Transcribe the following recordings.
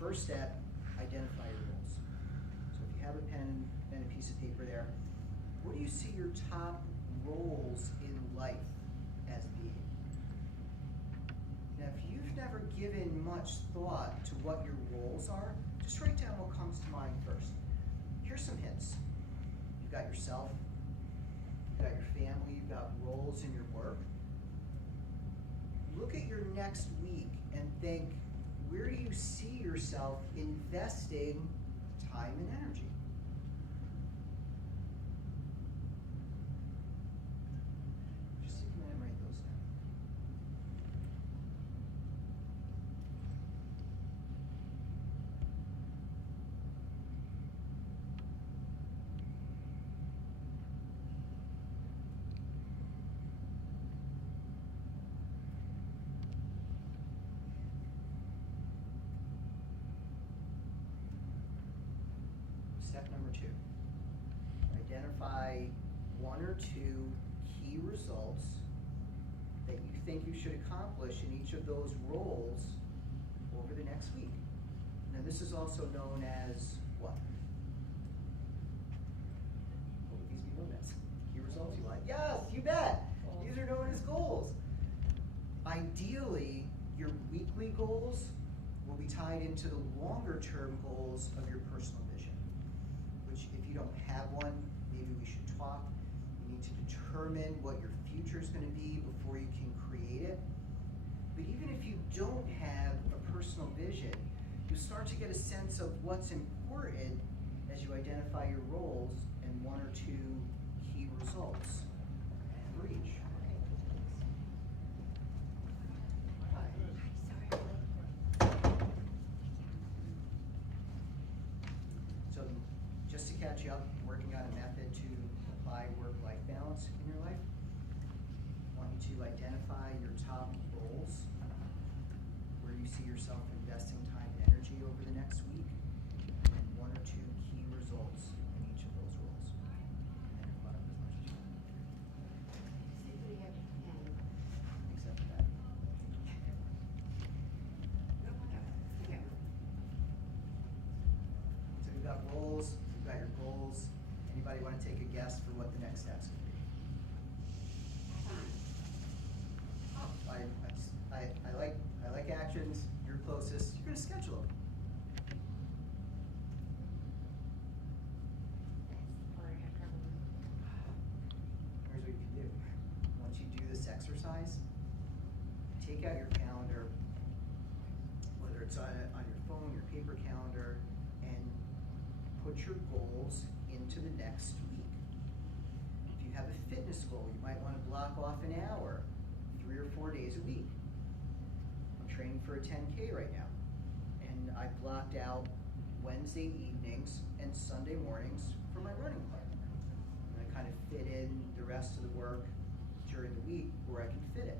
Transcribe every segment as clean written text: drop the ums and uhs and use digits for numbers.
First step, identify your roles. So if you have a pen and a piece of paper there, what do you see your top roles in life as being? Now, if you've never given much thought to what your roles are, just write down what comes to mind first. Here's some hints. You've got yourself, you've got your family, you've got roles in your work. Look at your next week and think, where do you see yourself investing time and energy? Just take a minute and write those down. Step number 2, identify 1 or 2 key results that you think you should accomplish in each of those roles over the next week. Now this is also known as what? What would these be known as? Key results you like? Yes, you bet! These are known as goals. Ideally, your weekly goals will be tied into the longer term goals of your personal vision. Which, if you don't have one, maybe we should talk. You need to determine what your future is going to be before you can create it. But even if you don't have a personal vision, you start to get a sense of what's important as you identify your roles and 1 or 2 key results for each. So just to catch you up, working on a method to apply work-life balance in your life. I want you to identify your top roles, where you see yourself investing time and energy over the next week, and 1 or 2 key results in each of those roles. And then put up as much as you want. Except for that. So we've got roles, we've got your goals. Anybody want to take a guess for what the next steps could be? I like actions. You're closest. You're going to schedule them. Here's what you can do. Once you do this exercise, take out your calendar, whether it's on your phone, your paper calendar, and put your goals into the next week. If you have a fitness goal, you might want to block off an hour, 3 or 4 days a week. I'm training for a 10K right now, and I blocked out Wednesday evenings and Sunday mornings for my running club. And I kind of fit in the rest of the work during the week where I can fit it.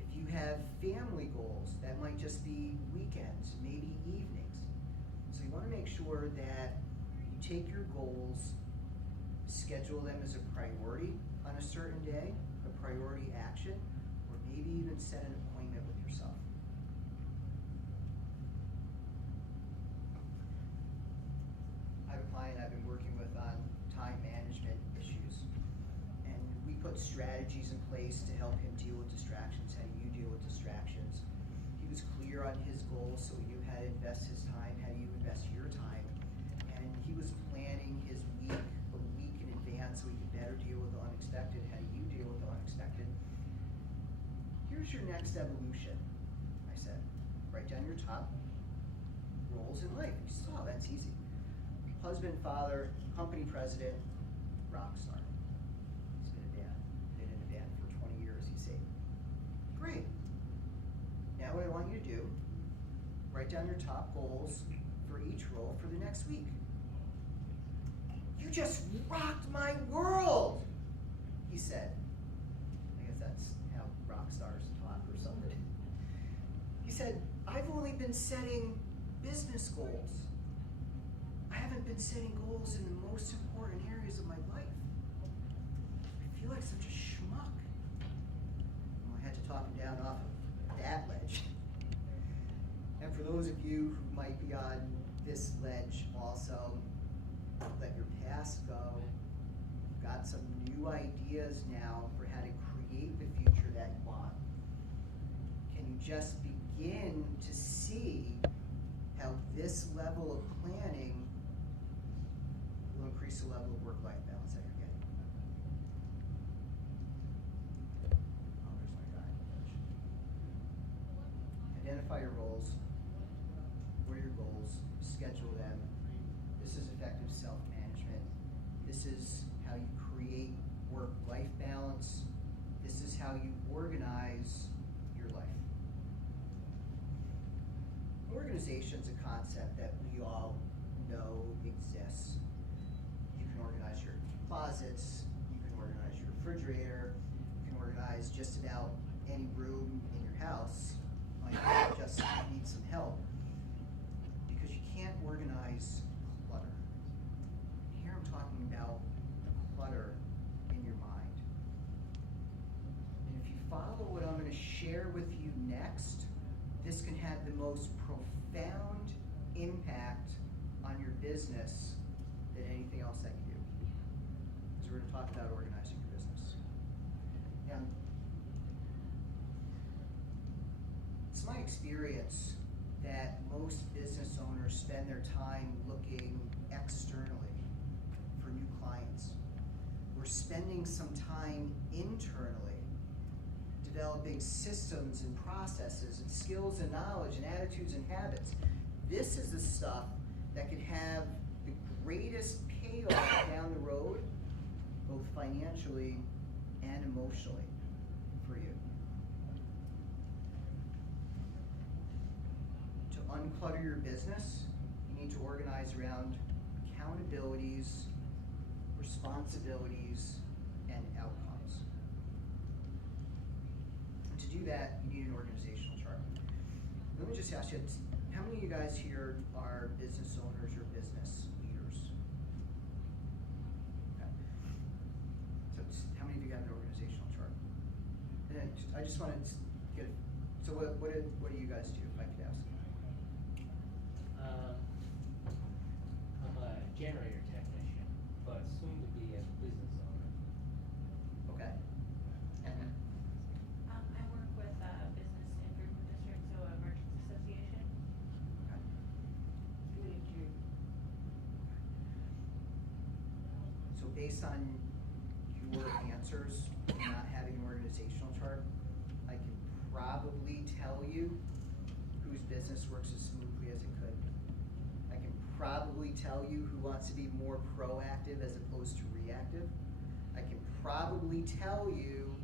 If you have family goals, that might just be weekends, maybe evenings. So you want to make sure that you take your goals, schedule them as a priority on a certain day, a priority action, or maybe even set an appointment with yourself. I have a client I've been working with on time management issues, and we put strategies in place to help him deal with distractions. How do you deal with distractions? He was clear on his goals, so he knew how to invest his time. How do you invest your time? And he was planning his week a week in advance so he could better deal with the unexpected. How do you deal with the unexpected? Here's your next evolution, I said. Write down your top roles in life. You saw that's easy. Husband, father, company president, rock star. He's been in a band for 20 years, he said. Great. Now what I want you to do, write down your top goals for each role for the next week. You just rocked my world, he said. I guess that's how rock stars talk or something. He said, I've only been setting business goals. I haven't been setting goals in the most important areas of my life. I feel like such a schmuck. Well, I had to talk him down off of that ledge. And for for those of you who might be on this ledge also, let your past go. You've got some new ideas now for how to create the future that you want. Can you just begin to see how this level of planning will increase the level of work-life balance that you're getting? Oh, there's my guy. Identify your roles. What are your goals? Schedule them. This is effective self-management. This is how you create work-life balance. This is how you organize your life. Organization's a concept that we all know exists. You can organize your closets, you can organize your refrigerator, you can organize just about any room in your house. Like, just need some help. Because you can't organize clutter. Here I'm talking about clutter in your mind. And if you follow what I'm going to share with you next, this can have the most profound impact on your business than anything else that you do. Because we're going to talk about organizing your business. And it's my experience that most business owners spend their time looking externally for new clients. We're spending some time internally developing systems and processes and skills and knowledge and attitudes and habits. This is the stuff that could have the greatest payoff down the road, both financially and emotionally for you. To unclutter your business, you need to organize around accountabilities, responsibilities, and outcomes. To do that, you need an organizational chart. Let me just ask you, how many of you guys here are business owners or business leaders? Okay. So how many of you have an organizational chart? And then I just wanted to get, so what do you guys do, if I could ask? I'm a generator technician, but soon to be a business owner. Okay. I work with Business Improvement District, so a merchants association. Okay. So based on your answers, not having an organizational chart, I can probably tell you whose business works as smoothly as it could. I can probably tell you who wants to be more proactive as opposed to reactive. I can probably tell you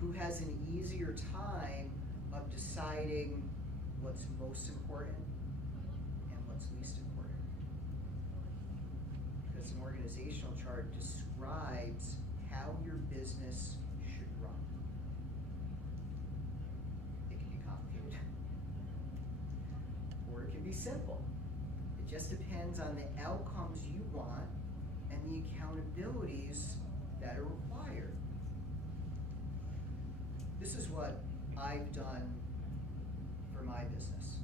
who has an easier time of deciding what's most important and what's least important. Because an organizational chart describes how your business should run. It can be complicated, or it can be simple. It just depends on the outcomes you want and the accountabilities that are required. This is what I've done for my business.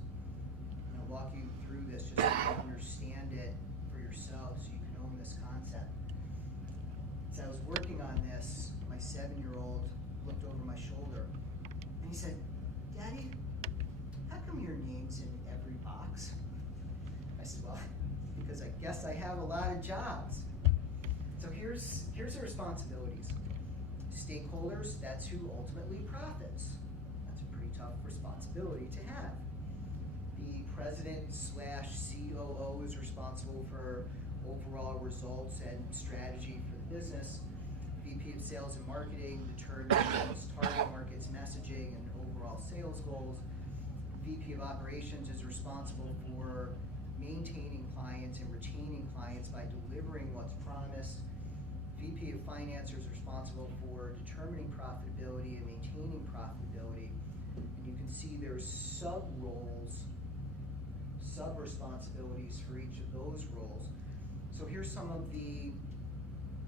And I'll walk you through this just so you understand it for yourself, so you can own this concept. As I was working on this, my 7-year-old looked over my shoulder and he said, "Daddy, how come your name's in every box?" I said, "Well, because I guess I have a lot of jobs." So here's the responsibilities. Stakeholders, that's who ultimately profits. That's a pretty tough responsibility to have. The president/COO is responsible for overall results and strategy for the business. VP of Sales and Marketing determines target markets, messaging, and overall sales goals. VP of Operations is responsible for maintaining clients and retaining clients by delivering what's promised. VP of Finance is responsible for determining profitability and maintaining profitability. And you can see there's sub-roles, sub-responsibilities for each of those roles. So here's some of the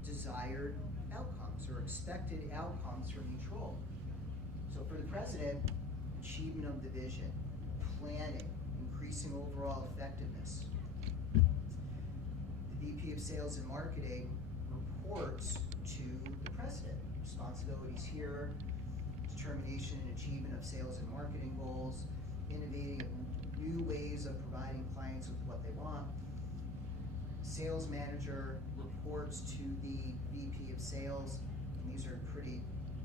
desired outcomes or expected outcomes from each role. So for the president, achievement of the vision, planning, increasing overall effectiveness. The VP of Sales and Marketing reports to the president. Responsibilities here: determination and achievement of sales and marketing goals, innovating new ways of providing clients with what they want. Sales manager reports to the VP of Sales, and these are pretty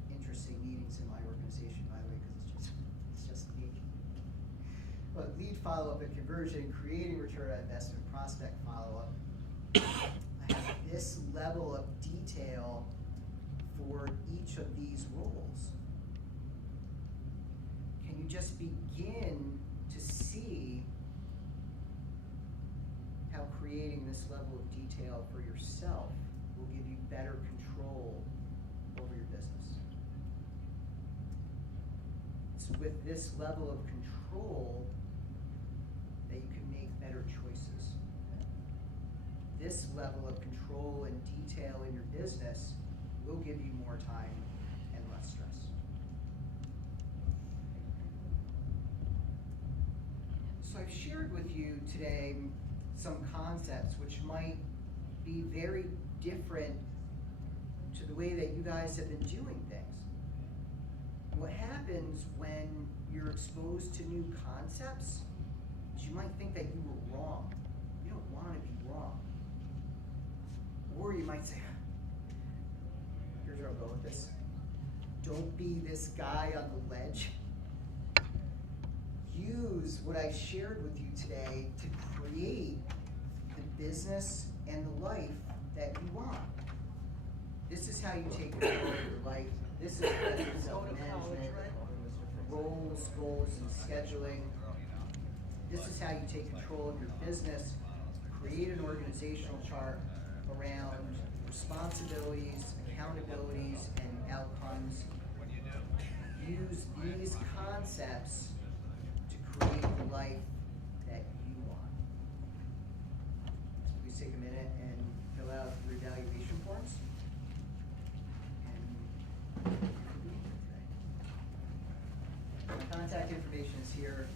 interesting meetings in my organization, by the way, because it's just me. But lead follow-up and conversion, creating return on investment, prospect follow-up. I have this level of detail for each of these roles. Can you just begin to see how creating this level of detail for yourself will give you better control over your business? It's with this level of control that you can make better choices. This level of control and detail in your business will give you more time and less stress. So I've shared with you today some concepts which might be very different to the way that you guys have been doing things. What happens when you're exposed to new concepts is you might think that you were wrong. You don't want to be wrong. Or you might say, here's where I'll go with this. Don't be this guy on the ledge. Use what I shared with you today to create the business and the life that you want. This is how you take control of your life. This is self-management, roles, goals, and scheduling. This is how you take control of your business. Create an organizational chart around responsibilities, accountabilities, and outcomes. Use these concepts to create the life that you want. So please take a minute and fill out your evaluation forms. And my contact information is here.